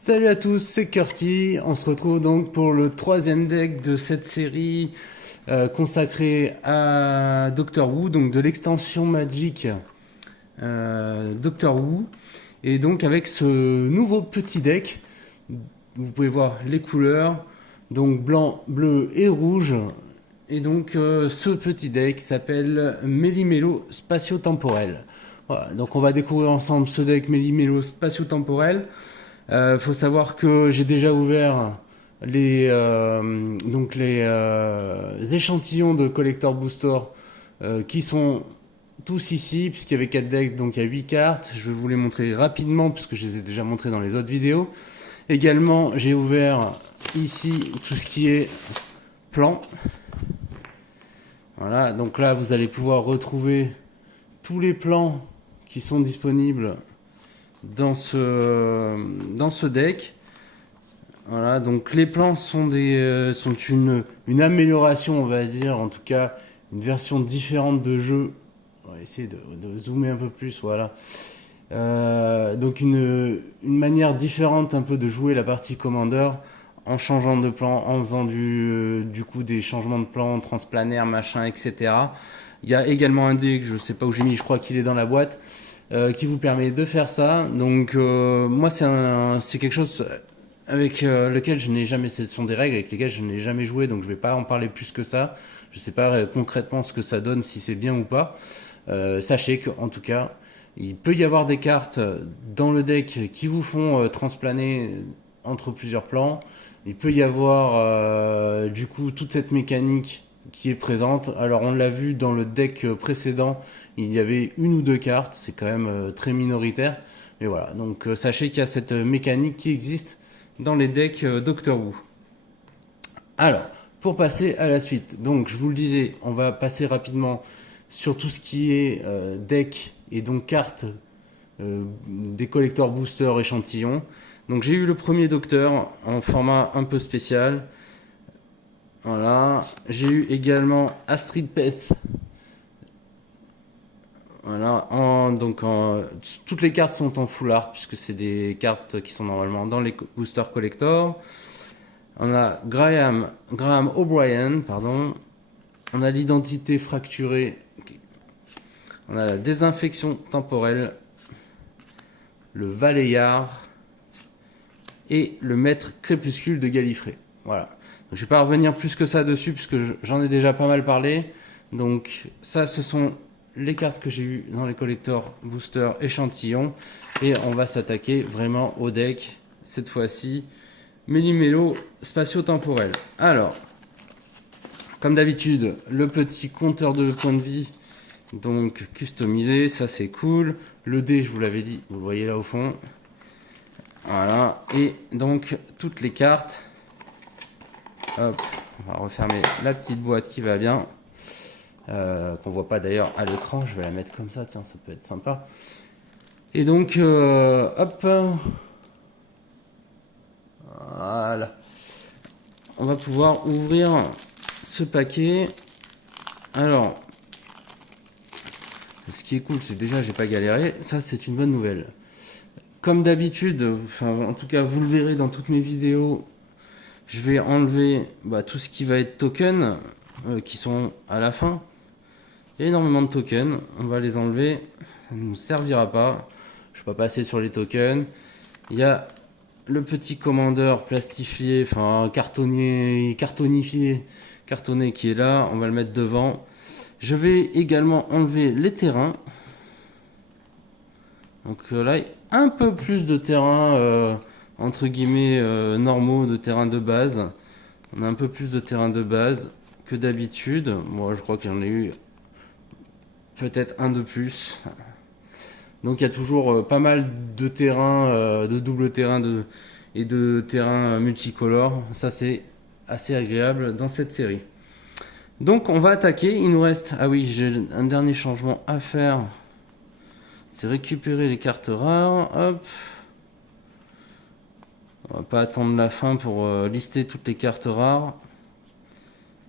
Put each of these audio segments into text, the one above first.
Salut à tous, c'est Curti. On se retrouve donc pour le troisième deck de cette série consacrée à Doctor Who, donc de l'extension Magic Doctor Who. Et donc avec ce nouveau petit deck, vous pouvez voir les couleurs, donc blanc, bleu et rouge. Et donc ce petit deck s'appelle Méli-Mélo Spatio-Temporel. Voilà, donc on va découvrir ensemble ce deck Méli-Mélo Spatio-Temporel. Faut savoir que j'ai déjà ouvert les échantillons de Collector Booster qui sont tous ici, puisqu'il y avait 4 decks, donc il y a 8 cartes. Je vais vous les montrer rapidement, puisque je les ai déjà montrés dans les autres vidéos. Également, j'ai ouvert ici tout ce qui est plan. Voilà, donc là, vous allez pouvoir retrouver tous les plans qui sont disponibles dans ce deck. Voilà, donc les plans sont une amélioration, on va dire, en tout cas une version différente de jeu. On va essayer de zoomer un peu plus, voilà. Donc une manière différente un peu de jouer la partie Commander en changeant de plan, en faisant du coup des changements de plan transplanaires, machin, etc. Il y a également un dé que je sais pas où j'ai mis, je crois qu'il est dans la boîte, qui vous permet de faire ça. Donc moi c'est quelque chose avec lequel je n'ai jamais, ce sont des règles avec lesquelles je n'ai jamais joué, donc je vais pas en parler plus que ça. Je sais pas concrètement ce que ça donne, si c'est bien ou pas. Sachez qu'en tout cas, il peut y avoir des cartes dans le deck qui vous font transplaner entre plusieurs plans. Il peut y avoir du coup toute cette mécanique qui est présente. Alors on l'a vu dans le deck précédent, il y avait une ou deux cartes, c'est quand même très minoritaire. Mais voilà, donc sachez qu'il y a cette mécanique qui existe dans les decks Doctor Who. Alors, pour passer à la suite, donc je vous le disais, on va passer rapidement sur tout ce qui est deck et donc cartes des collecteurs boosters échantillons. Donc j'ai eu le premier docteur en format un peu spécial. Voilà. J'ai eu également Astrid Peth. Voilà. Toutes les cartes sont en full art puisque c'est des cartes qui sont normalement dans les boosters collector. On a Graham O'Brien, pardon. On a l'identité fracturée. On a la désinfection temporelle. Le Valéard et le maître crépuscule de Gallifrey. Voilà. Donc, je ne vais pas revenir plus que ça dessus puisque j'en ai déjà pas mal parlé. Donc ça, ce sont les cartes que j'ai eues dans les collectors booster échantillons. Et on va s'attaquer vraiment au deck, cette fois-ci, Méli-Mélo spatio-temporel. Alors, comme d'habitude, le petit compteur de points de vie, donc customisé, ça c'est cool. Le dé, je vous l'avais dit, vous le voyez là au fond. Voilà, et donc toutes les cartes. Hop, on va refermer la petite boîte qui va bien. Qu'on voit pas d'ailleurs à l'écran, je vais la mettre comme ça, tiens, ça peut être sympa. Et donc, hop, voilà. On va pouvoir ouvrir ce paquet. Alors, ce qui est cool, c'est déjà, j'ai pas galéré. Ça, c'est une bonne nouvelle. Comme d'habitude, enfin, en tout cas, vous le verrez dans toutes mes vidéos, je vais enlever tout ce qui va être token, qui sont à la fin. Il y a énormément de tokens, on va les enlever, ça ne nous servira pas. Je ne vais pas passer sur les tokens. Il y a le petit commandeur plastifié, enfin cartonnifié, cartonné qui est là, on va le mettre devant. Je vais également enlever les terrains. Donc là, un peu plus de terrains, entre guillemets, normaux, de terrain de base. On a un peu plus de terrain de base que d'habitude. Moi, je crois que j'en ai eu peut-être un de plus. Donc il y a toujours pas mal de terrains, de double terrain et de terrains multicolores. Ça, c'est assez agréable dans cette série. Donc on va attaquer. Il nous reste... Ah oui, j'ai un dernier changement à faire. C'est récupérer les cartes rares. Hop. On va pas attendre la fin pour lister toutes les cartes rares.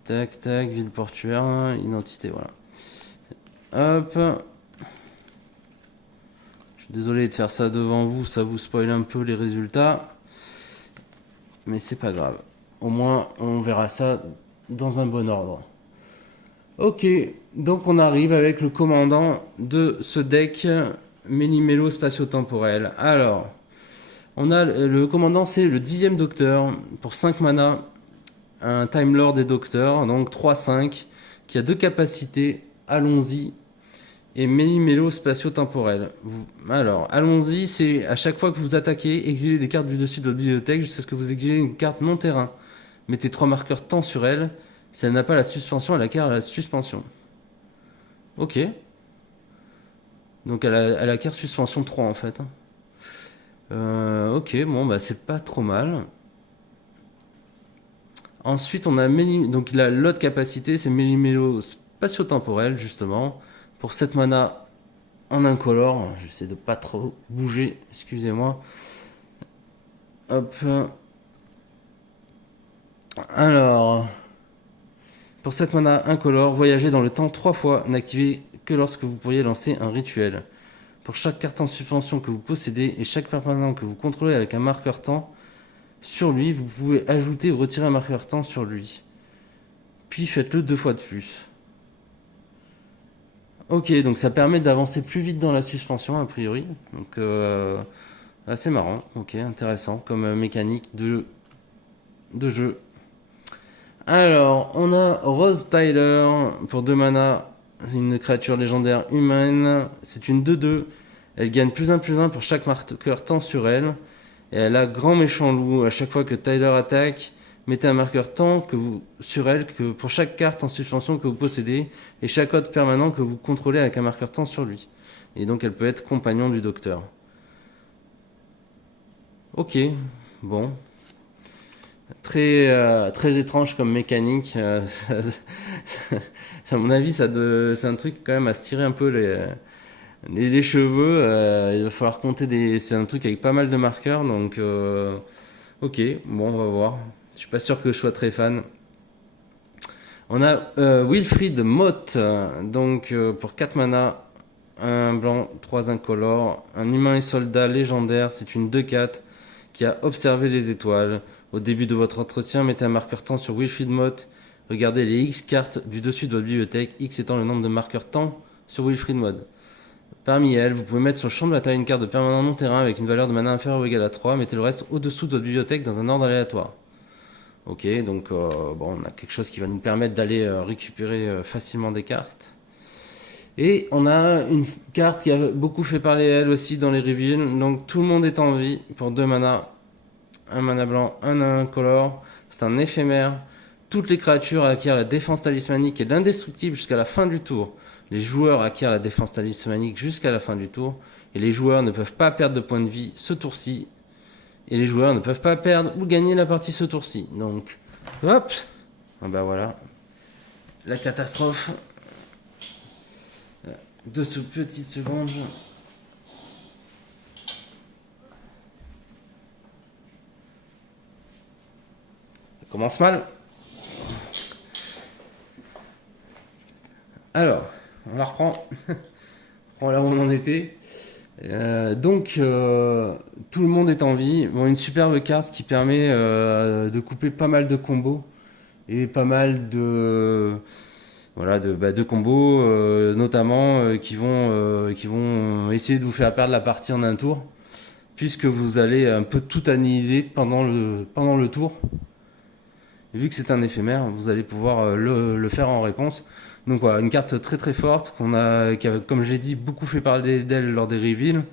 Tac, tac, ville portuaire, identité, voilà. Hop. Je suis désolé de faire ça devant vous, ça vous spoil un peu les résultats. Mais c'est pas grave. Au moins, on verra ça dans un bon ordre. Ok, donc on arrive avec le commandant de ce deck Méli-Mélo spatio-temporel. Alors, on a le commandant, c'est le 10e docteur pour 5 mana, un Time Lord et docteur, donc 3-5, qui a 2 capacités. Allons-y. Et Méli-Mélo spatio-temporel. Alors, allons-y, c'est à chaque fois que vous attaquez, exilez des cartes du dessus de votre bibliothèque jusqu'à ce que vous exilez une carte non terrain. Mettez 3 marqueurs temps sur elle. Si elle n'a pas la suspension, elle acquiert la suspension. Ok. Donc elle acquiert suspension 3 en fait. Ok, bon bah c'est pas trop mal. Ensuite on a donc il a l'autre capacité, c'est Méli-Mélo spatio-temporel justement. Pour 7 mana en incolore. J'essaie de pas trop bouger, excusez-moi. Hop. Alors, pour 7 mana incolore, voyagez dans le temps 3 fois, n'activez que lorsque vous pourriez lancer un rituel. Pour chaque carte en suspension que vous possédez et chaque permanent que vous contrôlez avec un marqueur temps sur lui, vous pouvez ajouter ou retirer un marqueur temps sur lui. Puis faites-le 2 fois de plus. Ok, donc ça permet d'avancer plus vite dans la suspension a priori. Donc assez marrant, ok, intéressant comme mécanique de jeu. Alors, on a Rose Tyler pour 2 mana, une créature légendaire humaine. C'est une 2-2. Elle gagne +1/+1 pour chaque marqueur temps sur elle. Et elle a Grand Méchant Loup. À chaque fois que Tyler attaque, mettez un marqueur temps sur elle que pour chaque carte en suspension que vous possédez et chaque autre permanent que vous contrôlez avec un marqueur temps sur lui. Et donc elle peut être compagnon du docteur. Ok, bon. Très étrange comme mécanique. À mon avis, c'est un truc quand même à se tirer un peu les cheveux. Il va falloir compter c'est un truc avec pas mal de marqueurs. Donc, ok, bon, on va voir. Je suis pas sûr que je sois très fan. On a Wilfried Mott, donc pour 4 mana, un blanc, 3 incolores, un humain et soldat légendaire. C'est une 2/4 qui a observé les étoiles. Au début de votre entretien, mettez un marqueur temps sur Wilfried Mott. Regardez les X cartes du dessus de votre bibliothèque, X étant le nombre de marqueurs temps sur Wilfried Mott. Parmi elles, vous pouvez mettre sur le champ de bataille une carte de permanent non terrain avec une valeur de mana inférieure ou égale à 3. Mettez le reste au-dessous de votre bibliothèque dans un ordre aléatoire. Ok, donc bon, on a quelque chose qui va nous permettre d'aller récupérer facilement des cartes. Et on a une carte qui a beaucoup fait parler elle aussi dans les reveals. Donc tout le monde est en vie pour 2 mana. Un mana blanc, un incolore. C'est un éphémère. Toutes les créatures acquièrent la défense talismanique et l'indestructible jusqu'à la fin du tour. Les joueurs acquièrent la défense talismanique jusqu'à la fin du tour. Et les joueurs ne peuvent pas perdre de points de vie ce tour-ci. Et les joueurs ne peuvent pas perdre ou gagner la partie ce tour-ci. Donc, hop. Ah bah voilà. La catastrophe. 2 petites secondes. Ça commence mal. Alors, on la reprend. On reprend là où on en était. Donc, tout le monde est en vie. Bon, une superbe carte qui permet de couper pas mal de combos et pas mal de de combos, notamment qui vont essayer de vous faire perdre la partie en un tour, puisque vous allez un peu tout annihiler pendant le tour. Et vu que c'est un éphémère, vous allez pouvoir le faire en réponse. Donc voilà, une carte très très forte qui a, comme j'ai dit, beaucoup fait parler d'elle lors des reveals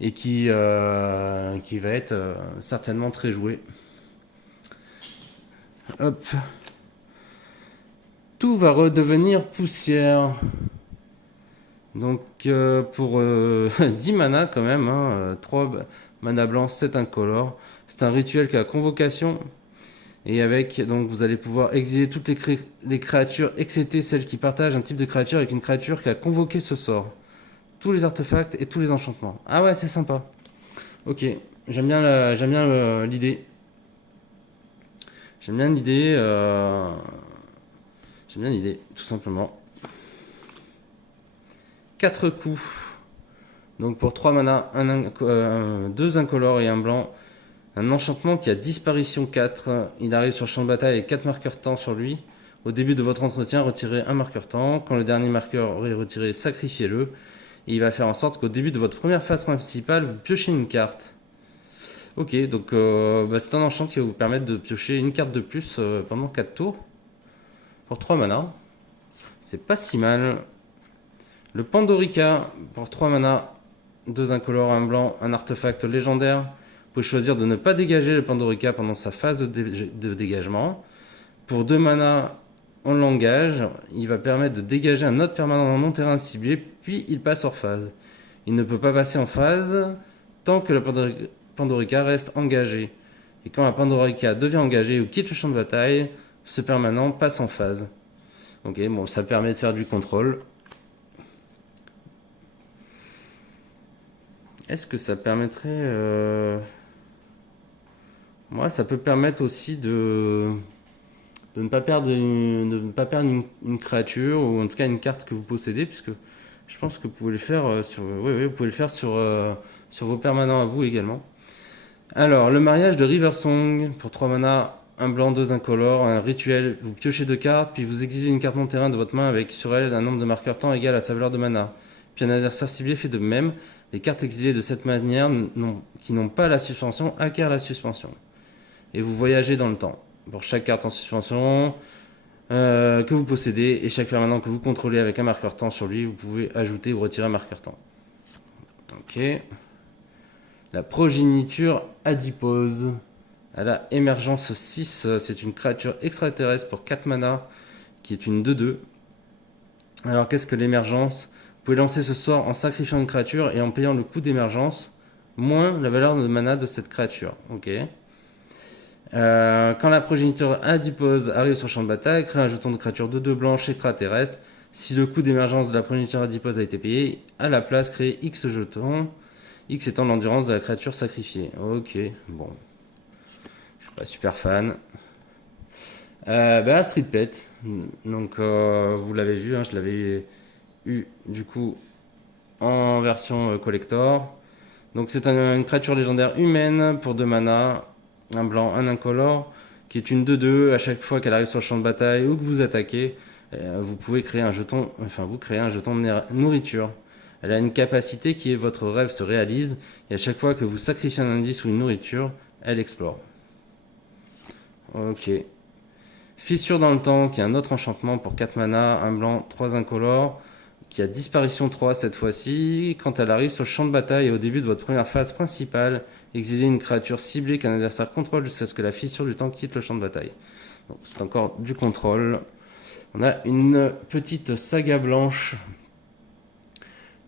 et qui va être certainement très jouée. Hop. Tout va redevenir poussière. Donc pour 10 mana quand même, hein, 3 mana blancs, 7 incolores. C'est un rituel qui a convocation. Et avec, donc vous allez pouvoir exiler toutes les créatures, excepté celles qui partagent un type de créature avec une créature qui a convoqué ce sort. Tous les artefacts et tous les enchantements. Ah ouais, c'est sympa. Ok, j'aime bien l'idée. J'aime bien l'idée, tout simplement. 4 coups. Donc pour 3 mana, 2 incolores et un blanc. Un enchantement qui a disparition 4. Il arrive sur le champ de bataille avec 4 marqueurs temps sur lui. Au début de votre entretien, retirez un marqueur temps. Quand le dernier marqueur est retiré, sacrifiez-le. Et il va faire en sorte qu'au début de votre première phase principale, vous piochez une carte. Ok, donc c'est un enchant qui va vous permettre de piocher une carte de plus pendant 4 tours. Pour 3 mana. C'est pas si mal. Le Pandorica, pour 3 mana, 2 incolores, 1 blanc, un artefact légendaire. Vous pouvez choisir de ne pas dégager le Pandorica pendant sa phase de dégagement. Pour 2 mana, on l'engage. Il va permettre de dégager un autre permanent dans non-terrain ciblé, puis il passe hors phase. Il ne peut pas passer en phase tant que le Pandorica reste engagé. Et quand la Pandorica devient engagée ou quitte le champ de bataille, ce permanent passe en phase. Ok, bon, ça permet de faire du contrôle. Est-ce que ça permettrait... Moi, ça peut permettre aussi de ne pas perdre, une créature, ou en tout cas une carte que vous possédez, puisque je pense que vous pouvez le faire sur... Oui, vous pouvez le faire sur vos permanents à vous également. Alors, le mariage de Riversong, pour 3 mana, un blanc, 2 incolores, un rituel, vous piochez 2 cartes, puis vous exilez une carte non-terrain de votre main avec sur elle un nombre de marqueurs temps égal à sa valeur de mana. Puis un adversaire ciblé fait de même. Les cartes exilées de cette manière, qui n'ont pas la suspension, acquièrent la suspension. Et vous voyagez dans le temps. Pour chaque carte en suspension que vous possédez, et chaque permanent que vous contrôlez avec un marqueur temps sur lui, vous pouvez ajouter ou retirer un marqueur temps. Ok. La progéniture adipose. Elle a émergence 6, c'est une créature extraterrestre pour 4 mana, qui est une 2-2. Alors qu'est-ce que l'émergence? Vous pouvez lancer ce sort en sacrifiant une créature et en payant le coût d'émergence, moins la valeur de mana de cette créature. Ok. Quand la progéniture adipose arrive sur le champ de bataille, crée un jeton de créature de 2 blanches extraterrestre. Si le coût d'émergence de la progéniture adipose a été payé, à la place, créez X jetons. X étant l'endurance de la créature sacrifiée. Ok, bon. Je suis pas super fan. Street Pet. Donc, vous l'avez vu, hein, je l'avais eu du coup en version collector. Donc, c'est une créature légendaire humaine pour 2 mana, un blanc, un incolore, qui est une 2-2. À chaque fois qu'elle arrive sur le champ de bataille ou que vous attaquez, vous pouvez créer un jeton, vous créez un jeton de nourriture. Elle a une capacité qui est votre rêve se réalise, et à chaque fois que vous sacrifiez un indice ou une nourriture, elle explore. Ok. Fissure dans le temps, qui est un autre enchantement pour 4 mana, un blanc, 3 incolores, qui a disparition 3 cette fois-ci. Quand elle arrive sur le champ de bataille et au début de votre première phase principale, exilez une créature ciblée qu'un adversaire contrôle jusqu'à ce que la fissure du temps quitte le champ de bataille. Donc c'est encore du contrôle. On a une petite saga blanche.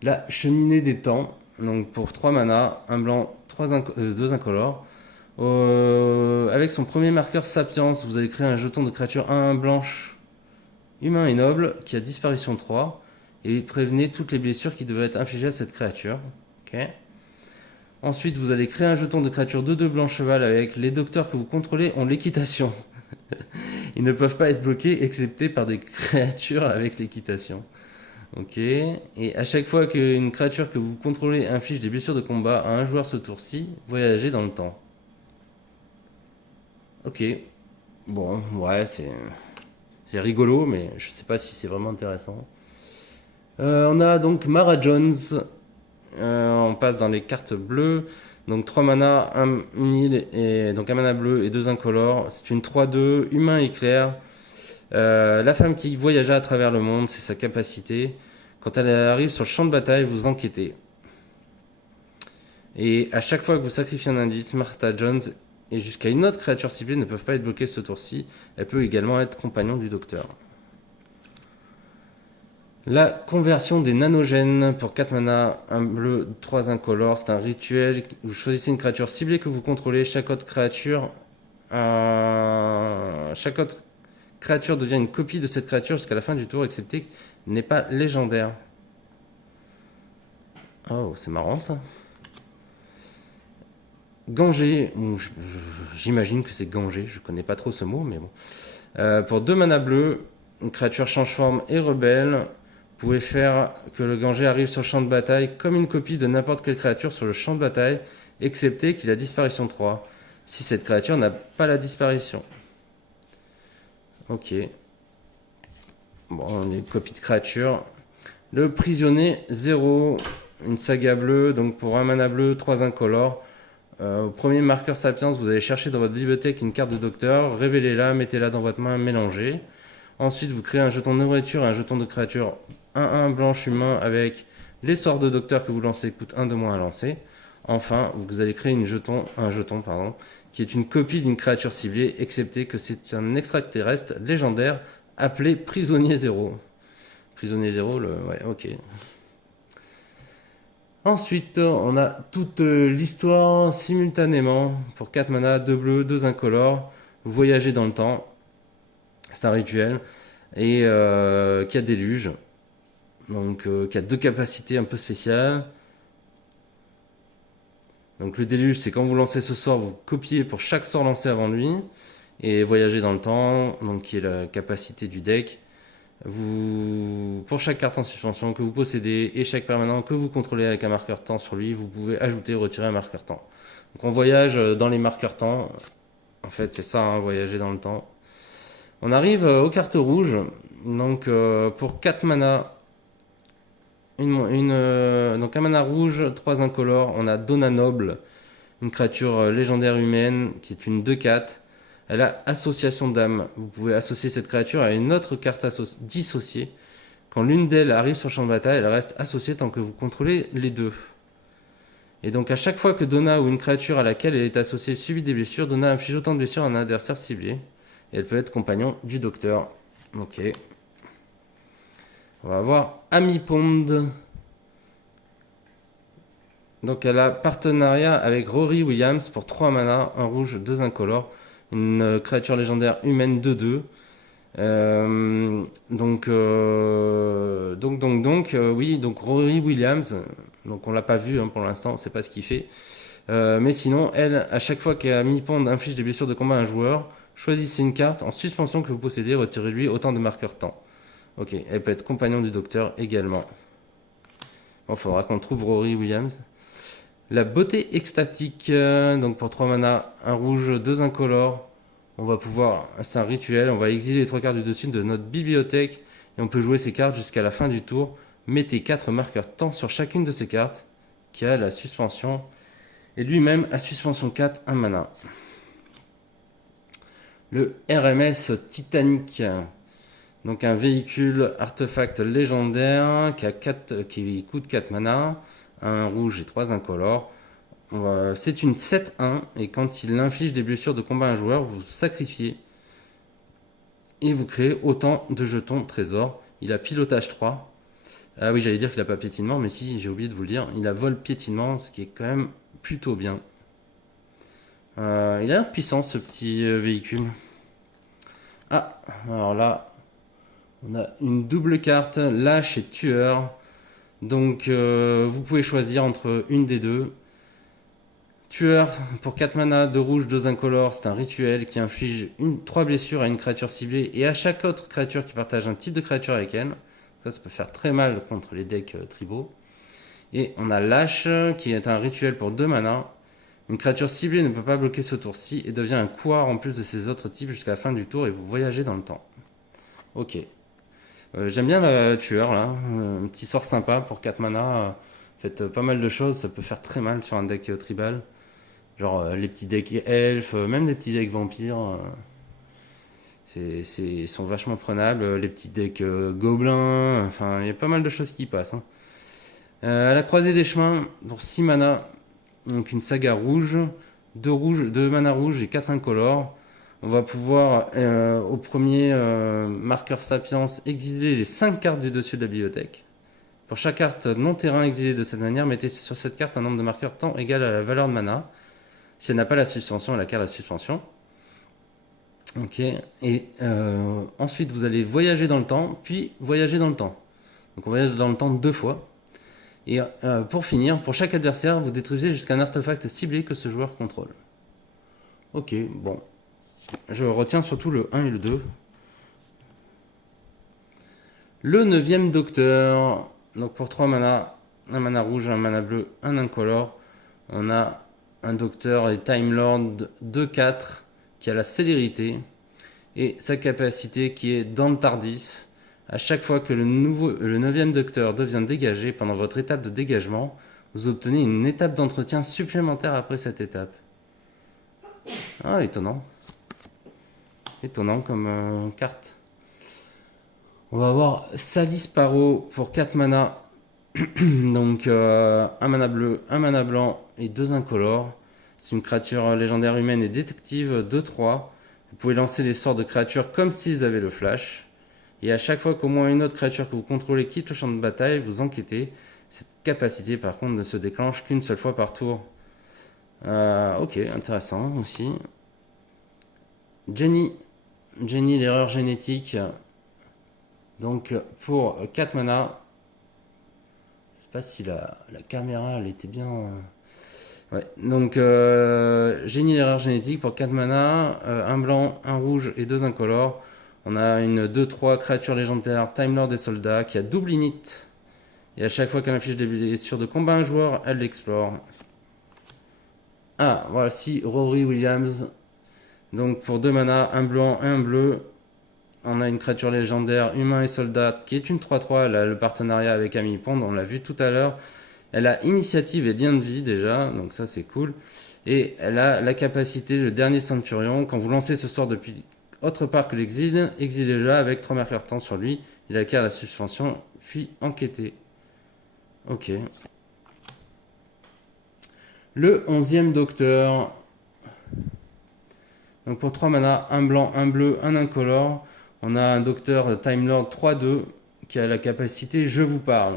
La cheminée des temps, donc pour 3 mana, un blanc, 2 incolores. Avec son premier marqueur Sapiens, vous allez créer un jeton de créature 1 blanche, humain et noble, qui a disparition 3, et prévenez toutes les blessures qui devraient être infligées à cette créature. Okay. Ensuite, vous allez créer un jeton de créature 2 blanc cheval avec les docteurs que vous contrôlez ont l'équitation. Ils ne peuvent pas être bloqués, excepté par des créatures avec l'équitation. Ok, et à chaque fois qu'une créature que vous contrôlez inflige des blessures de combat à un joueur ce tour-ci, voyagez dans le temps. Ok, bon, ouais, c'est rigolo, mais je sais pas si c'est vraiment intéressant. On a donc Mara Jones, on passe dans les cartes bleues, donc 3 mana, 1 île, et donc 1 mana bleu et 2 incolores, c'est une 3-2, humain éclair. La femme qui voyagea à travers le monde, c'est sa capacité. Quand elle arrive sur le champ de bataille, vous enquêtez. Et à chaque fois que vous sacrifiez un indice, Martha Jones et jusqu'à une autre créature ciblée ne peuvent pas être bloquées ce tour-ci. Elle peut également être compagnon du docteur. La conversion des nanogènes pour 4 mana, 1 bleu, 3 incolores, c'est un rituel. Vous choisissez une créature ciblée que vous contrôlez. Chaque autre créature devient une copie de cette créature jusqu'à la fin du tour, excepté n'est pas légendaire. Oh, c'est marrant ça. Ganger, j'imagine que c'est Ganger, je connais pas trop ce mot, mais bon. Pour 2 mana bleus, une créature change forme et rebelle. Vous pouvez faire que le Ganger arrive sur le champ de bataille comme une copie de n'importe quelle créature sur le champ de bataille, excepté qu'il a disparition 3. si cette créature n'a pas la disparition. Ok. Bon, on est copie de créature. Le prisonnier 0, une saga bleue, donc pour un mana bleu, 3 incolores. Au premier marqueur Sapiens, vous allez chercher dans votre bibliothèque une carte de docteur, révélez-la, mettez-la dans votre main, mélangez. Ensuite, vous créez un jeton de nourriture et un jeton de créature 1-1 blanche humain avec les sorts de docteur que vous lancez coûtent 1 de moins à lancer. Enfin, vous allez créer un jeton, qui est une copie d'une créature ciblée, excepté que c'est un extraterrestre légendaire appelé Prisonnier 0. Prisonnier 0, ouais, ok. Ensuite, on a toute l'histoire simultanément pour 4 mana, 2 bleus, 2 incolores. Vous voyagez dans le temps. C'est un rituel. Et qui a déluge. Donc, qui a 2 capacités un peu spéciales. Donc, le déluge, c'est quand vous lancez ce sort, vous copiez pour chaque sort lancé avant lui. Et voyager dans le temps, donc qui est la capacité du deck. Pour chaque carte en suspension que vous possédez et chaque permanent que vous contrôlez avec un marqueur temps sur lui, vous pouvez ajouter ou retirer un marqueur temps. Donc on voyage dans les marqueurs temps. En fait, c'est ça, hein, voyager dans le temps. On arrive aux cartes rouges. Donc pour 4 mana, donc un mana rouge, 3 incolores, on a Donna Noble, une créature légendaire humaine qui est une 2/4. Elle a association d'âme. Vous pouvez associer cette créature à une autre carte dissociée. Quand l'une d'elles arrive sur le champ de bataille, elle reste associée tant que vous contrôlez les deux. Et donc à chaque fois que Donna ou une créature à laquelle elle est associée subit des blessures, Donna inflige autant de blessures à un adversaire ciblé. Et elle peut être compagnon du docteur. Ok. On va avoir Amy Pond. Donc elle a partenariat avec Rory Williams pour 3 mana, un rouge, 2 incolores. Une créature légendaire humaine 2/2. Oui, donc Rory Williams, donc on l'a pas vu hein, pour l'instant, on sait pas ce qu'il fait. Mais sinon, elle, à chaque fois qu'elle a mis pond inflige des blessures de combat à un joueur, choisissez une carte en suspension que vous possédez, retirez-lui autant de marqueurs temps. Ok, elle peut être compagnon du docteur également. Bon, faudra qu'on trouve Rory Williams. La beauté extatique, donc pour 3 mana, un rouge, 2 incolores. On va pouvoir, c'est un rituel, on va exiler les 3 cartes du dessus de notre bibliothèque et on peut jouer ces cartes jusqu'à la fin du tour. Mettez 4 marqueurs temps sur chacune de ces cartes qui a la suspension et lui-même a suspension 4, 1 mana. Le RMS Titanic, donc un véhicule artefact légendaire qui coûte 4 mana. Un rouge et 3 incolores. C'est une 7-1 et quand il inflige des blessures de combat à un joueur, vous sacrifiez et vous créez autant de jetons trésors. Il a pilotage 3. Ah oui, j'allais dire qu'il n'a pas piétinement, mais si, j'ai oublié de vous le dire. Il a vol piétinement, ce qui est quand même plutôt bien. Il a l'air puissant ce petit véhicule. Ah, alors là, on a une double carte, lâche et tueur. Donc vous pouvez choisir entre une des deux. Tueur pour 4 mana, 2 rouges, 2 incolores, c'est un rituel qui inflige 3 blessures à une créature ciblée et à chaque autre créature qui partage un type de créature avec elle. Ça peut faire très mal contre les decks tribaux. Et on a lâche qui est un rituel pour 2 mana. Une créature ciblée ne peut pas bloquer ce tour-ci et devient un couard en plus de ses autres types jusqu'à la fin du tour et vous voyagez dans le temps. Ok. J'aime bien le tueur là, un petit sort sympa pour 4 mana. Faites pas mal de choses, ça peut faire très mal sur un deck tribal. Genre les petits decks elfes, même les petits decks vampires. Sont vachement prenables. Les petits decks gobelins, enfin il y a pas mal de choses qui passent. Hein. À la croisée des chemins, pour 6 mana, donc une saga rouge, 2 mana rouges et 4 incolores. On va pouvoir, au premier marqueur Sapiens, exiler les 5 cartes du dessus de la bibliothèque. Pour chaque carte non-terrain exilée de cette manière, mettez sur cette carte un nombre de marqueurs temps égal à la valeur de mana. Si elle n'a pas la suspension, elle acquiert la suspension. Ok. Et ensuite, vous allez voyager dans le temps, puis voyager dans le temps. Donc on voyage dans le temps 2 fois. Et pour finir, pour chaque adversaire, vous détruisez jusqu'à un artefact ciblé que ce joueur contrôle. Ok, bon. Je retiens surtout le 1 et le 2. Le 9e docteur. Donc pour 3 mana, un mana rouge, un mana bleu, un incolore. On a un docteur et Time Lord 2-4 qui a la célérité et sa capacité qui est dans le Tardis. À chaque fois que le 9e docteur devient dégagé pendant votre étape de dégagement, vous obtenez une étape d'entretien supplémentaire après cette étape. Ah, étonnant. Étonnant comme carte. On va avoir Sally Sparrow pour 4 mana. Donc un mana bleu, un mana blanc et 2 incolores. C'est une créature légendaire humaine et détective 2-3. Vous pouvez lancer les sorts de créatures comme s'ils avaient le flash. Et à chaque fois qu'au moins une autre créature que vous contrôlez quitte le champ de bataille, vous enquêtez. Cette capacité par contre ne se déclenche qu'une seule fois par tour. Ok, intéressant aussi. Jenny, l'erreur génétique. Donc pour 4 mana. Je sais pas si la caméra elle était bien. Ouais. Donc Jenny, l'erreur génétique pour 4 mana, un blanc, un rouge et 2 incolores. On a une 2-3 créature légendaire, Time Lord des soldats, qui a double init. Et à chaque fois qu'elle affiche des blessures de combat un joueur, elle l'explore. Ah, voici Rory Williams. Donc pour 2 mana, un blanc et un bleu. On a une créature légendaire, humain et soldat, qui est une 3-3. Elle a le partenariat avec Amy Pond, on l'a vu tout à l'heure. Elle a initiative et lien de vie déjà, donc ça c'est cool. Et elle a la capacité, le dernier centurion, quand vous lancez ce sort depuis autre part que l'exil, exilez-le avec 3 marqueurs temps sur lui. Il acquiert la suspension, puis enquêtez. Ok. Le 11e docteur. Donc pour 3 mana, un blanc, un bleu, un incolore. On a un docteur Time Lord 3-2 qui a la capacité Je vous parle.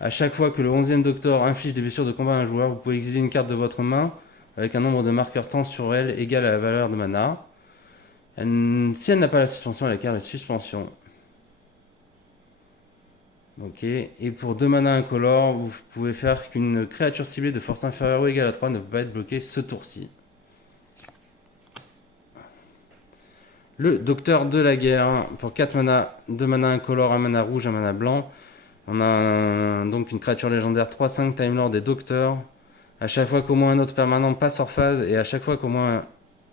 À chaque fois que le 11e docteur inflige des blessures de combat à un joueur, vous pouvez exiler une carte de votre main avec un nombre de marqueurs temps sur elle égal à la valeur de mana. Si elle n'a pas la suspension, elle acquiert la suspension. Ok, et pour 2 mana incolores, vous pouvez faire qu'une créature ciblée de force inférieure ou égale à 3 ne peut pas être bloquée ce tour-ci. Le docteur de la guerre, pour 4 mana, 2 mana incolores, 1 mana rouge, 1 mana blanc. On a donc une créature légendaire 3-5 Time Lord et Docteur. À chaque fois qu'au moins un autre permanent passe hors phase et à chaque fois qu'au moins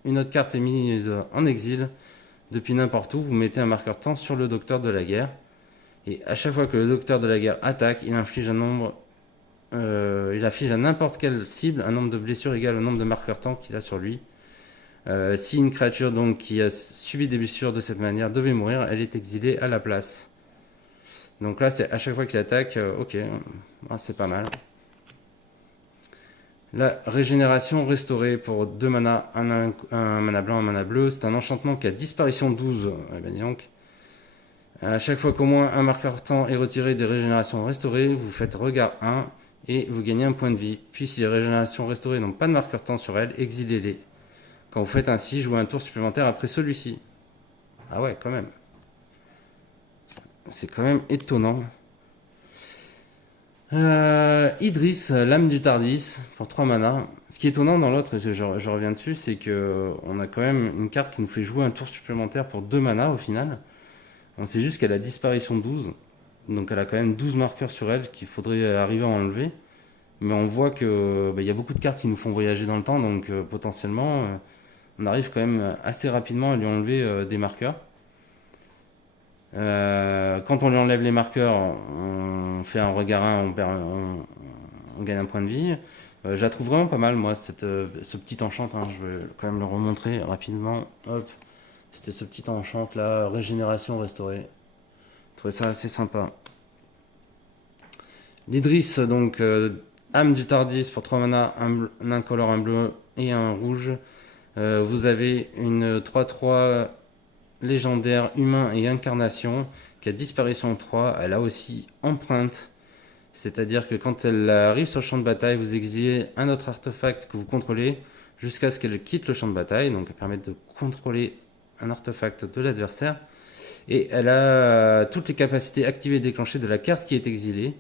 une autre carte est mise en exil, depuis n'importe où, vous mettez un marqueur temps sur le Docteur de la guerre. Et à chaque fois que le Docteur de la guerre attaque, il inflige il affiche à n'importe quelle cible un nombre de blessures égal au nombre de marqueurs temps qu'il a sur lui. Si une créature donc qui a subi des blessures de cette manière devait mourir, elle est exilée à la place. Donc là, c'est à chaque fois qu'il attaque, ok, c'est pas mal. La régénération restaurée pour 2 mana, un mana blanc, un mana bleu, c'est un enchantement qui a disparition 12. Eh ben, dis donc. À chaque fois qu'au moins un marqueur temps est retiré des régénérations restaurées, vous faites regard 1 et vous gagnez un point de vie. Puis si les régénérations restaurées n'ont pas de marqueur temps sur elles, exilez-les. Quand vous faites ainsi, jouez un tour supplémentaire après celui-ci. Ah ouais, quand même. C'est quand même étonnant. Idris, l'âme du Tardis, pour 3 mana. Ce qui est étonnant dans l'autre, je reviens dessus, c'est qu'on a quand même une carte qui nous fait jouer un tour supplémentaire pour 2 mana au final. On sait juste qu'elle a disparition 12. Donc elle a quand même 12 marqueurs sur elle qu'il faudrait arriver à enlever. Mais on voit qu'il y a beaucoup de cartes qui nous font voyager dans le temps, donc potentiellement on arrive quand même assez rapidement à lui enlever des marqueurs. Quand on lui enlève les marqueurs, on fait un regard 1, on gagne un point de vie. Je la trouve vraiment pas mal, moi, ce petit enchant. Je vais quand même le remontrer rapidement. Hop, c'était ce petit enchant là, régénération restaurée. Je trouvais ça assez sympa. L'Idris, donc, âme du Tardis pour 3 mana, un incolore, un bleu et un rouge. Vous avez une 3-3 légendaire, humain et incarnation qui a disparition 3. Elle a aussi empreinte, c'est-à-dire que quand elle arrive sur le champ de bataille, vous exilez un autre artefact que vous contrôlez jusqu'à ce qu'elle quitte le champ de bataille. Donc elle permet de contrôler un artefact de l'adversaire. Et elle a toutes les capacités activées et déclenchées de la carte qui est exilée.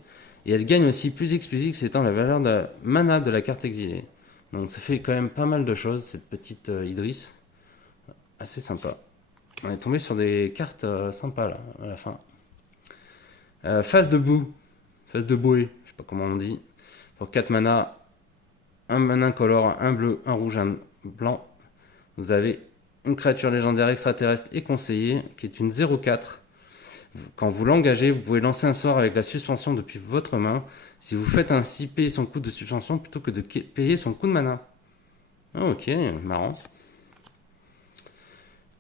Et elle gagne aussi plus explosif, c'est la valeur de mana de la carte exilée. Donc ça fait quand même pas mal de choses, cette petite Idris. Assez sympa. On est tombé sur des cartes sympas là, à la fin. Phase de boue. Phase de bouée, je sais pas comment on dit. Pour 4 mana, un incolore, un bleu, un rouge, un blanc. Vous avez une créature légendaire extraterrestre et conseillée qui est une 0-4. Quand vous l'engagez, vous pouvez lancer un sort avec la suspension depuis votre main. Si vous faites ainsi, payez son coût de suspension plutôt que de payer son coût de mana. Ok, marrant.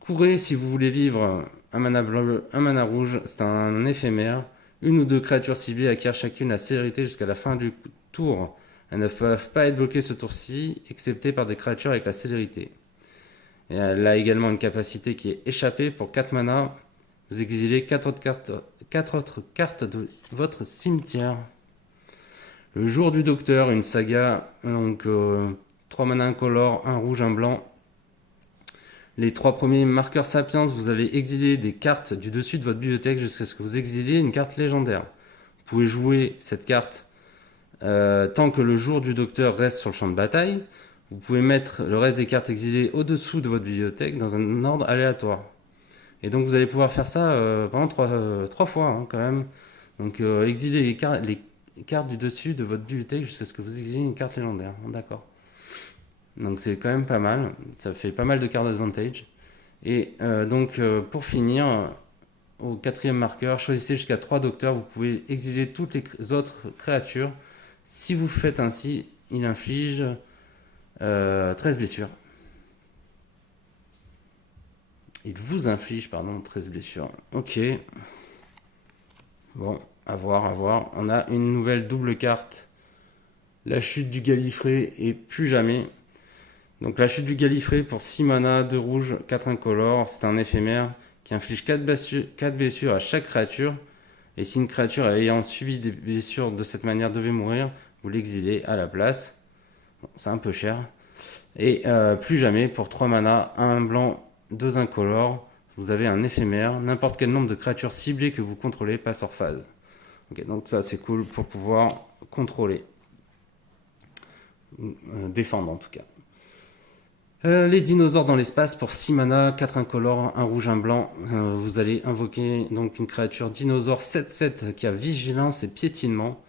Courez si vous voulez vivre un mana bleu, un mana rouge, c'est un éphémère. Une ou deux créatures ciblées acquièrent chacune la célérité jusqu'à la fin du tour. Elles ne peuvent pas être bloquées ce tour-ci, excepté par des créatures avec la célérité. Et elle a également une capacité qui est échappée pour 4 mana. Vous exilez 4 autres cartes de votre cimetière. Le jour du docteur, une saga, donc 3 mana incolore, un rouge, un blanc. Les 3 premiers marqueurs sapiens, vous allez exiler des cartes du dessus de votre bibliothèque jusqu'à ce que vous exiliez une carte légendaire. Vous pouvez jouer cette carte tant que le jour du docteur reste sur le champ de bataille. Vous pouvez mettre le reste des cartes exilées au-dessous de votre bibliothèque dans un ordre aléatoire. Et donc vous allez pouvoir faire ça pendant 3 fois hein, quand même. Donc exiler les cartes du dessus de votre bibliothèque jusqu'à ce que vous exiliez une carte légendaire. D'accord. Donc c'est quand même pas mal. Ça fait pas mal de cartes d'advantage. Et donc pour finir, au 4e marqueur, choisissez jusqu'à 3 docteurs. Vous pouvez exiler toutes les autres créatures. Si vous faites ainsi, il inflige 13 blessures. Il vous inflige, pardon, 13 blessures. Ok. Bon, à voir, à voir. On a une nouvelle double carte. La chute du Gallifrey et plus jamais. Donc la chute du Gallifrey pour 6 mana, 2 rouges, 4 incolores. C'est un éphémère qui inflige 4 blessures à chaque créature. Et si une créature ayant subi des blessures de cette manière devait mourir, vous l'exilez à la place. Bon, c'est un peu cher. Et plus jamais pour 3 mana, 1 blanc, 2 incolores. Vous avez un éphémère. N'importe quel nombre de créatures ciblées que vous contrôlez passe hors phase. Ok, donc ça c'est cool pour pouvoir contrôler. Défendre en tout cas. Les dinosaures dans l'espace pour 6 mana, 4 incolores, 1 rouge, 1 blanc. Vous allez invoquer donc une créature dinosaure 7-7 qui a vigilance et piétinement.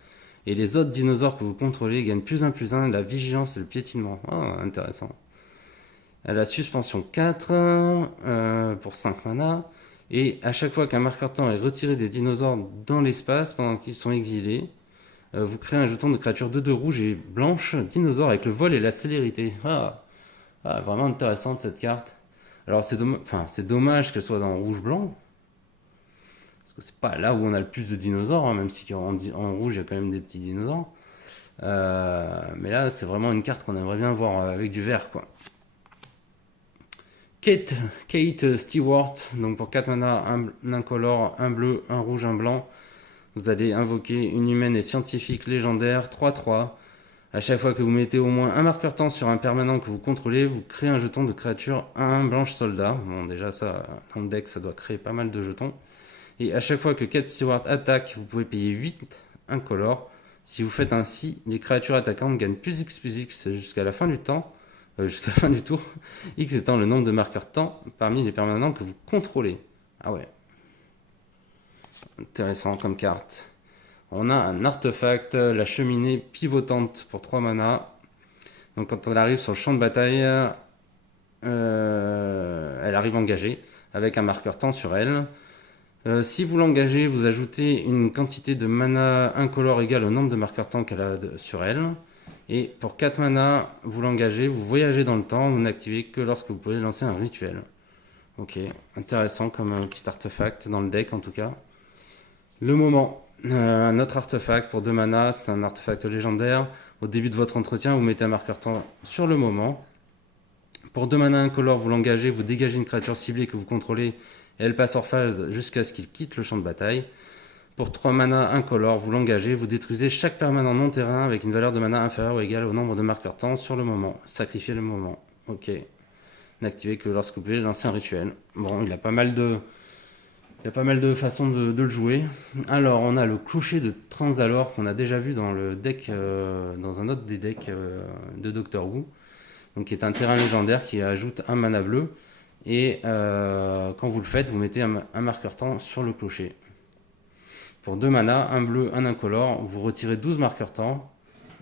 Et les autres dinosaures que vous contrôlez gagnent +1/+1, la vigilance et le piétinement. Oh, intéressant. Elle a suspension 4 pour 5 mana. Et à chaque fois qu'un marqueur temps est retiré des dinosaures dans l'espace pendant qu'ils sont exilés, vous créez un jeton de créature 2/2 rouge et blanche dinosaure avec le vol et la célérité. Vraiment intéressante cette carte. Alors c'est dommage qu'elle soit dans rouge-blanc. Parce que c'est pas là où on a le plus de dinosaures, hein, même si en rouge il y a quand même des petits dinosaures. Mais là c'est vraiment une carte qu'on aimerait bien voir avec du vert quoi. Kate Stewart, donc pour 4 mana, un incolore, un bleu, un rouge, un blanc. Vous allez invoquer une humaine et scientifique légendaire 3/3. À chaque fois que vous mettez au moins un marqueur temps sur un permanent que vous contrôlez, vous créez un jeton de créature 1 blanche soldat. Bon, déjà, ça, dans le deck, ça doit créer pas mal de jetons. Et à chaque fois que Kate Stewart attaque, vous pouvez payer 8 incolores. Si vous faites ainsi, les créatures attaquantes gagnent +X jusqu'à la fin du temps, jusqu'à la fin du tour. X étant le nombre de marqueurs temps parmi les permanents que vous contrôlez. Ah ouais. Intéressant comme carte. On a un artefact, la cheminée pivotante pour 3 mana. Donc quand elle arrive sur le champ de bataille, elle arrive engagée avec un marqueur temps sur elle. Si vous l'engagez, vous ajoutez une quantité de mana incolore égale au nombre de marqueurs temps qu'elle a sur elle. Et pour 4 mana, vous l'engagez, vous voyagez dans le temps, vous n'activez que lorsque vous pouvez lancer un rituel. Ok, intéressant comme petit artefact dans le deck en tout cas. Le moment. Un autre artefact pour 2 mana, c'est un artefact légendaire. Au début de votre entretien, vous mettez un marqueur temps sur le moment. Pour 2 mana incolore, vous l'engagez, vous dégagez une créature ciblée que vous contrôlez et elle passe hors phase jusqu'à ce qu'il quitte le champ de bataille. Pour 3 mana incolore, vous l'engagez, vous détruisez chaque permanent non terrain avec une valeur de mana inférieure ou égale au nombre de marqueurs temps sur le moment. Sacrifiez le moment. Ok. N'activez que lorsque vous pouvez lancer un rituel. Bon, il y a pas mal de façons de le jouer. Alors, on a le clocher de Transalore qu'on a déjà vu dans le deck, dans un autre des decks de Doctor Who. Donc, qui est un terrain légendaire qui ajoute un mana bleu. Et quand vous le faites, vous mettez un marqueur temps sur le clocher. Pour 2 mana, un bleu, un incolore, vous retirez 12 marqueurs temps.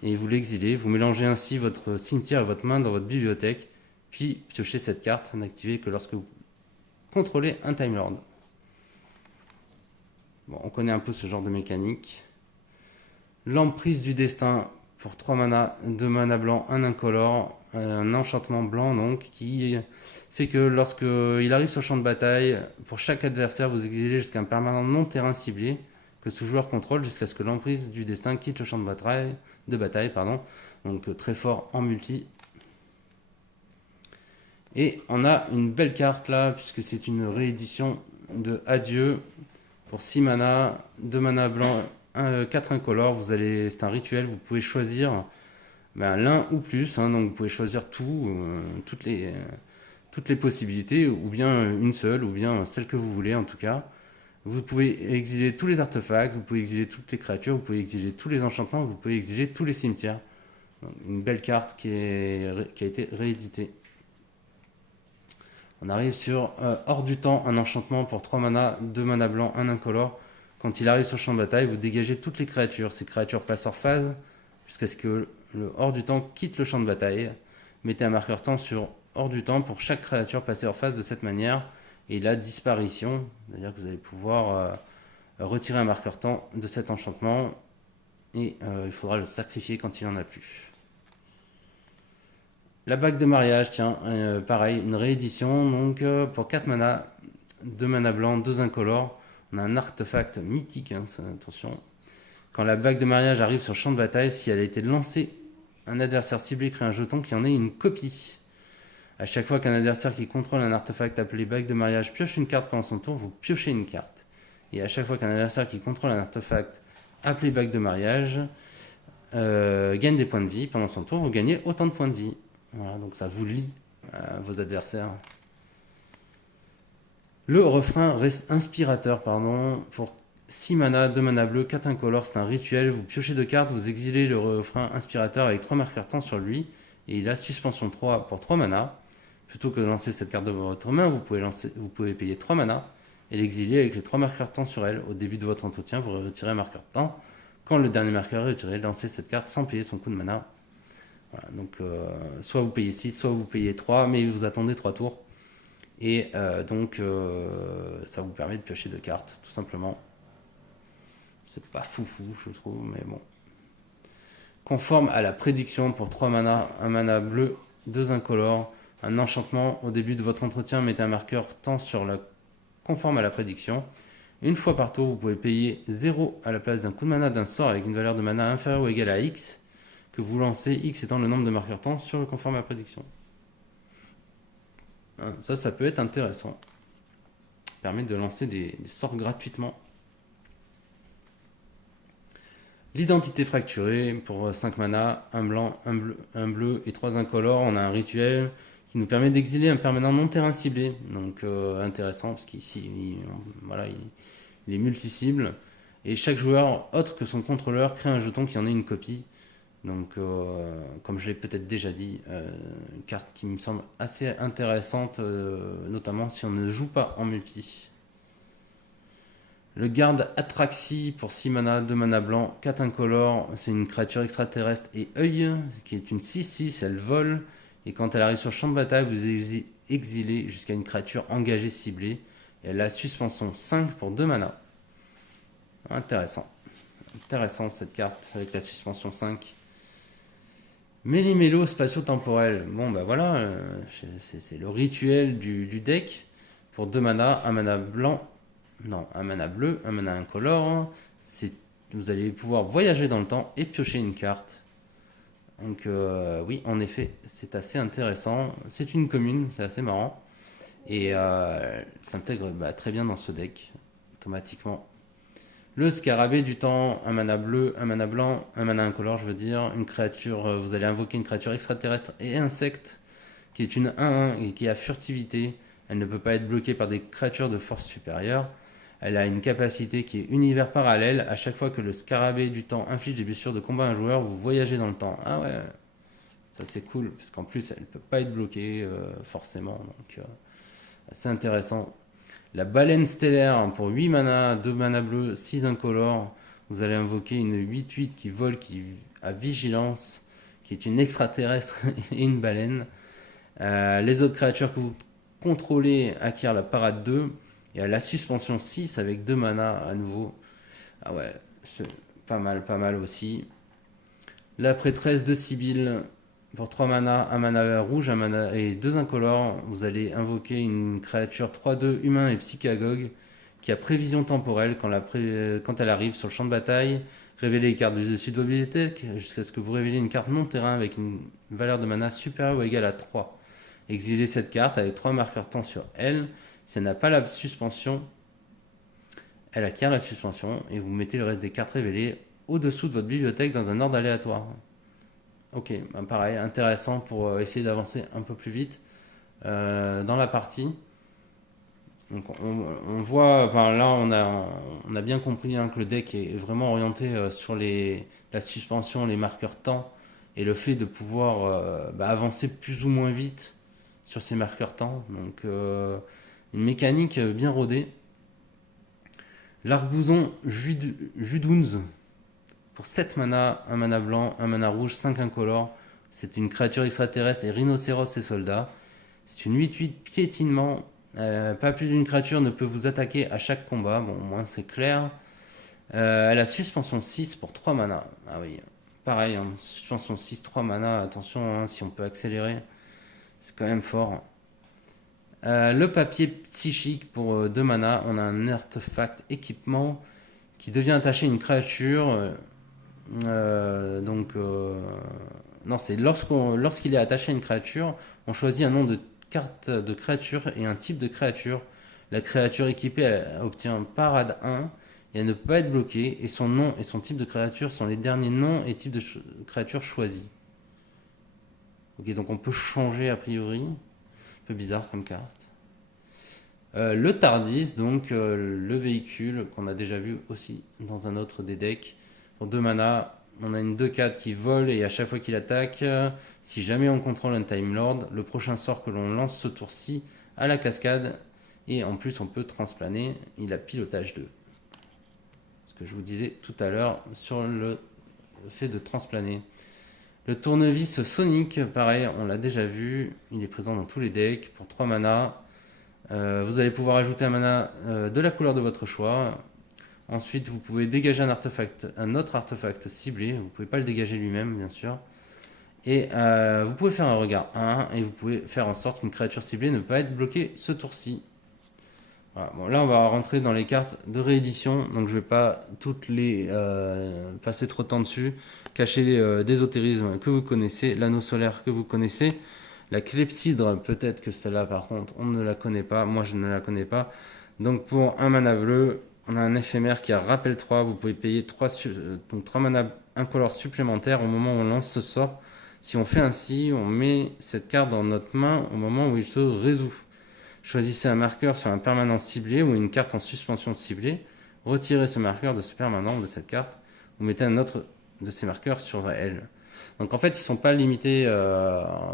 et vous l'exilez. Vous mélangez ainsi votre cimetière et votre main dans votre bibliothèque, puis piochez cette carte, n'activez que lorsque vous contrôlez un Time Lord. Bon, on connaît un peu ce genre de mécanique. L'emprise du destin pour 3 mana, 2 mana blanc, 1 incolore, un enchantement blanc donc qui fait que lorsqu'il arrive sur le champ de bataille, pour chaque adversaire, vous exilez jusqu'à un permanent non terrain ciblé que ce joueur contrôle jusqu'à ce que l'emprise du destin quitte le champ de bataille. Donc très fort en multi. Et on a une belle carte là, puisque c'est une réédition de Adieu pour 6 mana, 2 mana blanc, 4 incolores. C'est un rituel, vous pouvez choisir l'un ou plus, hein, donc vous pouvez choisir toutes les possibilités, ou bien une seule, ou bien celle que vous voulez en tout cas. Vous pouvez exiler tous les artefacts, vous pouvez exiler toutes les créatures, vous pouvez exiler tous les enchantements, vous pouvez exiler tous les cimetières. Donc, une belle carte qui a été rééditée. On arrive sur Hors du temps, un enchantement pour 3 mana, 2 mana blanc, 1 incolore. Quand il arrive sur le champ de bataille, vous dégagez toutes les créatures. Ces créatures passent hors phase jusqu'à ce que le hors du temps quitte le champ de bataille. Mettez un marqueur temps sur hors du temps pour chaque créature passée hors phase de cette manière. Et la disparition, c'est-à-dire que vous allez pouvoir retirer un marqueur temps de cet enchantement. Et il faudra le sacrifier quand il n'en a plus. La bague de mariage, tiens, pareil, une réédition, donc pour 4 mana, 2 mana blanc, 2 incolores, on a un artefact mythique, hein, attention. Quand la bague de mariage arrive sur le champ de bataille, si elle a été lancée, un adversaire ciblé crée un jeton qui en est une copie. À chaque fois qu'un adversaire qui contrôle un artefact appelé bague de mariage pioche une carte pendant son tour, vous piochez une carte. Et à chaque fois qu'un adversaire qui contrôle un artefact appelé bague de mariage gagne des points de vie pendant son tour, vous gagnez autant de points de vie. Voilà, donc ça vous lie à vos adversaires. Le refrain inspirateur, pour 6 mana, 2 mana bleu, 4 incolores, c'est un rituel. Vous piochez 2 cartes, vous exilez le refrain inspirateur avec 3 marqueurs temps sur lui. Et il a suspension 3 pour 3 mana. Plutôt que de lancer cette carte de votre main, vous pouvez payer 3 mana et l'exiler avec les 3 marqueurs temps sur elle. Au début de votre entretien, vous retirez un marqueur temps. Quand le dernier marqueur est retiré, lancez cette carte sans payer son coût de mana. Voilà, donc soit vous payez 6, soit vous payez 3, mais vous attendez 3 tours. Et ça vous permet de piocher 2 cartes, tout simplement. C'est pas foufou, je trouve, mais bon. Conforme à la prédiction pour 3 mana, 1 mana bleu, 2 incolores, un enchantement. Au début de votre entretien, mettez un marqueur temps sur la conforme à la prédiction. Une fois par tour, vous pouvez payer 0 à la place d'un coup de mana d'un sort avec une valeur de mana inférieure ou égale à X que vous lancez, X étant le nombre de marqueurs temps sur le conforme à la prédiction. Ça peut être intéressant. Ça permet de lancer des sorts gratuitement. L'identité fracturée pour 5 mana, 1 blanc, 1 bleu et 3 incolores. On a un rituel qui nous permet d'exiler un permanent non terrain ciblé. Donc intéressant parce qu'ici il est multi-cible. Et chaque joueur autre que son contrôleur crée un jeton qui en est une copie. Donc comme je l'ai peut-être déjà dit, une carte qui me semble assez intéressante, notamment si on ne joue pas en multi. Le garde Atraxie pour 6 mana, 2 mana blanc, 4 incolores, c'est une créature extraterrestre et œil, qui est une 6-6, elle vole, et quand elle arrive sur le champ de bataille, vous exilez jusqu'à une créature engagée ciblée, et elle a suspension 5 pour 2 mana. Intéressant cette carte avec la suspension 5. Méli-mélo spatio-temporel, bon bah voilà, c'est le rituel du deck, pour 2 mana, 1 mana blanc, non, 1 mana bleu, 1 mana incolore. Vous allez pouvoir voyager dans le temps et piocher une carte. Donc oui, en effet, c'est assez intéressant. C'est une commune, c'est assez marrant. Et s'intègre très bien dans ce deck, automatiquement. Le scarabée du temps, 1 mana bleu, 1 mana blanc, 1 mana incolore, je veux dire. Une créature, vous allez invoquer une créature extraterrestre et insecte, qui est une 1-1 et qui a furtivité. Elle ne peut pas être bloquée par des créatures de force supérieure. Elle a une capacité qui est univers parallèle. À chaque fois que le scarabée du temps inflige des blessures de combat à un joueur, vous voyagez dans le temps. Ah ouais, ça c'est cool, parce qu'en plus elle ne peut pas être bloquée forcément. Donc assez intéressant. La baleine stellaire pour 8 mana, 2 mana bleus, 6 incolores. Vous allez invoquer une 8-8 qui vole, qui a Vigilance, qui est une extraterrestre et une baleine. Les autres créatures que vous contrôlez acquièrent la parade 2 et a la suspension 6 avec 2 mana à nouveau. Ah ouais, c'est pas mal aussi. La prêtresse de Sibylle pour 3 mana, 1 mana rouge, 1 mana et 2 incolores. Vous allez invoquer une créature 3-2 humain et psychagogue qui a prévision temporelle quand elle arrive sur le champ de bataille. Révélez les cartes du dessus de vos bibliothèques jusqu'à ce que vous révéliez une carte non terrain avec une valeur de mana supérieure ou égale à 3. Exilez cette carte avec 3 marqueurs temps sur elle. Si elle n'a pas la suspension, elle acquiert la suspension et vous mettez le reste des cartes révélées au-dessous de votre bibliothèque dans un ordre aléatoire. Ok, bah pareil, intéressant pour essayer d'avancer un peu plus vite dans la partie. Donc on voit, enfin là on a bien compris hein, que le deck est vraiment orienté sur la suspension, les marqueurs temps et le fait de pouvoir avancer plus ou moins vite sur ces marqueurs temps. Donc une mécanique bien rodée. L'argouson Judounz pour 7 mana, 1 mana blanc, 1 mana rouge, 5 incolores. C'est une créature extraterrestre et rhinocéros et soldats. C'est une 8-8 piétinement. Pas plus d'une créature ne peut vous attaquer à chaque combat. Bon, au moins c'est clair. Elle a suspension 6 pour 3 mana. Ah oui, pareil, hein, suspension 6, 3 mana. Attention, hein, si on peut accélérer, c'est quand même fort. Le papier psychique pour 2 mana. On a un artefact équipement qui devient attaché à une créature. Non, c'est lorsqu'il est attaché à une créature, on choisit un nom de carte de créature et un type de créature. La créature équipée obtient parade 1 et elle ne peut pas être bloquée. Et son nom et son type de créature sont les derniers noms et types de créatures choisis. Ok, donc on peut changer a priori. Un peu bizarre comme carte. Le Tardis, donc le véhicule qu'on a déjà vu aussi dans un autre des decks. Pour 2 mana, on a une 2-4 qui vole et à chaque fois qu'il attaque, si jamais on contrôle un Time Lord, le prochain sort que l'on lance ce tour-ci à la cascade. Et en plus, on peut transplaner. Il a pilotage 2. Ce que je vous disais tout à l'heure sur le fait de transplaner. Le tournevis Sonic, pareil, on l'a déjà vu. Il est présent dans tous les decks pour 3 mana. Vous allez pouvoir ajouter un mana de la couleur de votre choix. Ensuite, vous pouvez dégager un autre artefact ciblé. Vous ne pouvez pas le dégager lui-même, bien sûr. Et vous pouvez faire un regard 1 et vous pouvez faire en sorte qu'une créature ciblée ne peut pas être bloquée ce tour-ci. Voilà. Bon, là, on va rentrer dans les cartes de réédition. Donc, je ne vais pas toutes les passer trop de temps dessus. Cacher d'ésotérisme que vous connaissez, l'anneau solaire que vous connaissez. La clepsydre, peut-être que celle-là, par contre, on ne la connaît pas. Moi, je ne la connais pas. Donc, pour un mana bleu, on a un éphémère qui a rappel 3. Vous pouvez payer 3 mana incolores supplémentaires au moment où on lance ce sort. Si on fait ainsi, on met cette carte dans notre main au moment où il se résout. Choisissez un marqueur sur un permanent ciblé ou une carte en suspension ciblée. Retirez ce marqueur de ce permanent de cette carte. Vous mettez un autre de ces marqueurs sur elle. Donc en fait, ils ne sont pas limités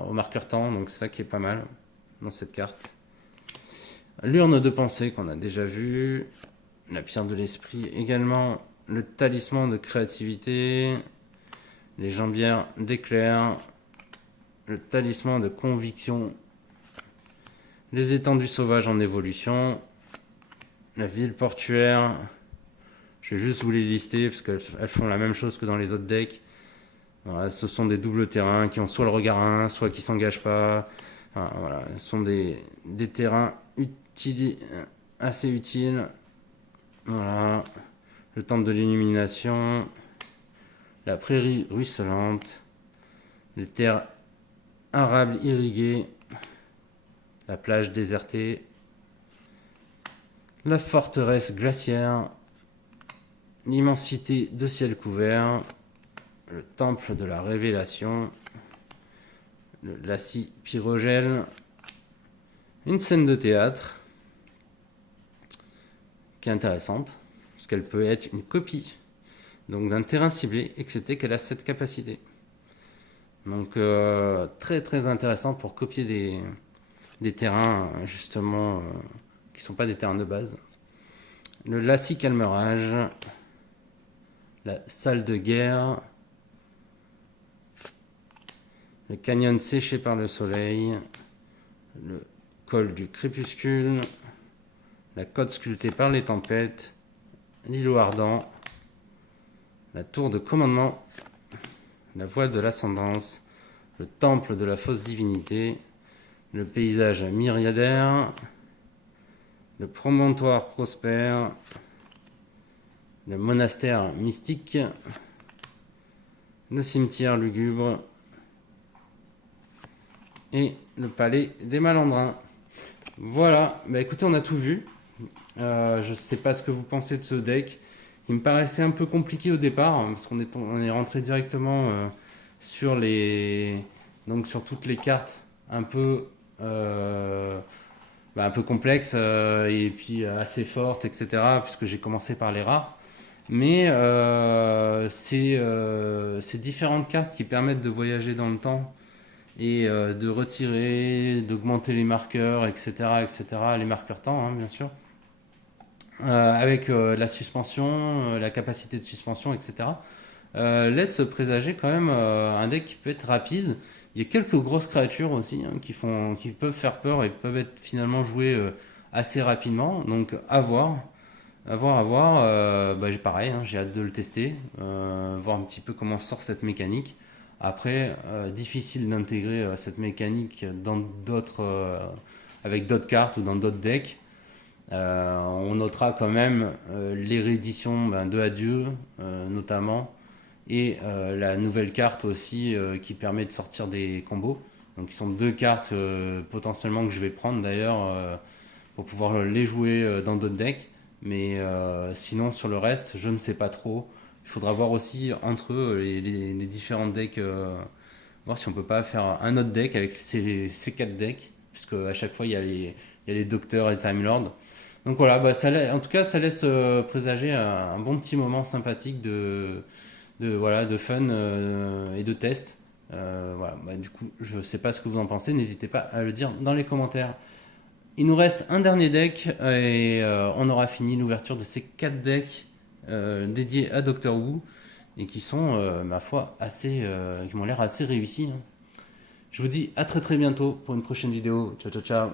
au marqueur temps, donc c'est ça qui est pas mal dans cette carte. L'urne de pensée qu'on a déjà vu, la pierre de l'esprit également, le talisman de créativité, les jambières d'éclair, le talisman de conviction, les étendues sauvages en évolution, la ville portuaire. Je vais juste vous les lister parce qu'elles font la même chose que dans les autres decks. Voilà, ce sont des doubles terrains qui ont soit le regard 1, soit qui ne s'engagent pas. Enfin, voilà, ce sont des terrains assez utiles. Voilà. Le temple de l'illumination. La prairie ruisselante. Les terres arables irriguées. La plage désertée. La forteresse glaciaire. L'immensité de ciel couvert. Le temple de la révélation, le lacis pyrogèle, une scène de théâtre qui est intéressante parce qu'elle peut être une copie donc d'un terrain ciblé, excepté qu'elle a cette capacité. Donc très très intéressant pour copier des terrains justement qui ne sont pas des terrains de base. Le lacis calmerage, la salle de guerre, le canyon séché par le soleil, le col du crépuscule, la côte sculptée par les tempêtes, l'îlot ardent, la tour de commandement, la voile de l'ascendance, le temple de la fausse divinité, le paysage myriadaire, le promontoire prospère, le monastère mystique, le cimetière lugubre et le palais des Malandrins. Voilà, bah écoutez, on a tout vu. Je ne sais pas ce que vous pensez de ce deck. Il me paraissait un peu compliqué au départ, hein, parce on est rentré directement sur donc sur toutes les cartes un peu, un peu complexes et puis assez fortes, etc. Puisque j'ai commencé par les rares. Mais c'est différentes cartes qui permettent de voyager dans le temps et de retirer, d'augmenter les marqueurs, etc., etc. Les marqueurs temps, hein, bien sûr. Avec la suspension, la capacité de suspension, etc. Laisse présager quand même un deck qui peut être rapide. Il y a quelques grosses créatures aussi hein, qui peuvent faire peur et peuvent être finalement jouées assez rapidement. Donc à voir. À voir, à voir. Pareil, hein, j'ai hâte de le tester, voir un petit peu comment sort cette mécanique. Après, difficile d'intégrer cette mécanique dans avec d'autres cartes ou dans d'autres decks. On notera quand même les rééditions de Adieu, notamment, et la nouvelle carte aussi qui permet de sortir des combos. Donc, ils sont deux cartes potentiellement que je vais prendre d'ailleurs pour pouvoir les jouer dans d'autres decks. Mais sinon, sur le reste, je ne sais pas trop. Il faudra voir aussi entre eux les différents decks, voir si on peut pas faire un autre deck avec ces quatre decks, puisque à chaque fois il y a les docteurs et Time Lord. Donc voilà, en tout cas, ça laisse présager un bon petit moment sympathique voilà, de fun et de test. Voilà, du coup, je sais pas ce que vous en pensez, n'hésitez pas à le dire dans les commentaires. Il nous reste un dernier deck et on aura fini l'ouverture de ces 4 decks dédiés à Doctor Who et qui sont, ma foi, qui m'ont l'air assez réussis, hein. Je vous dis à très très bientôt pour une prochaine vidéo. Ciao ciao ciao.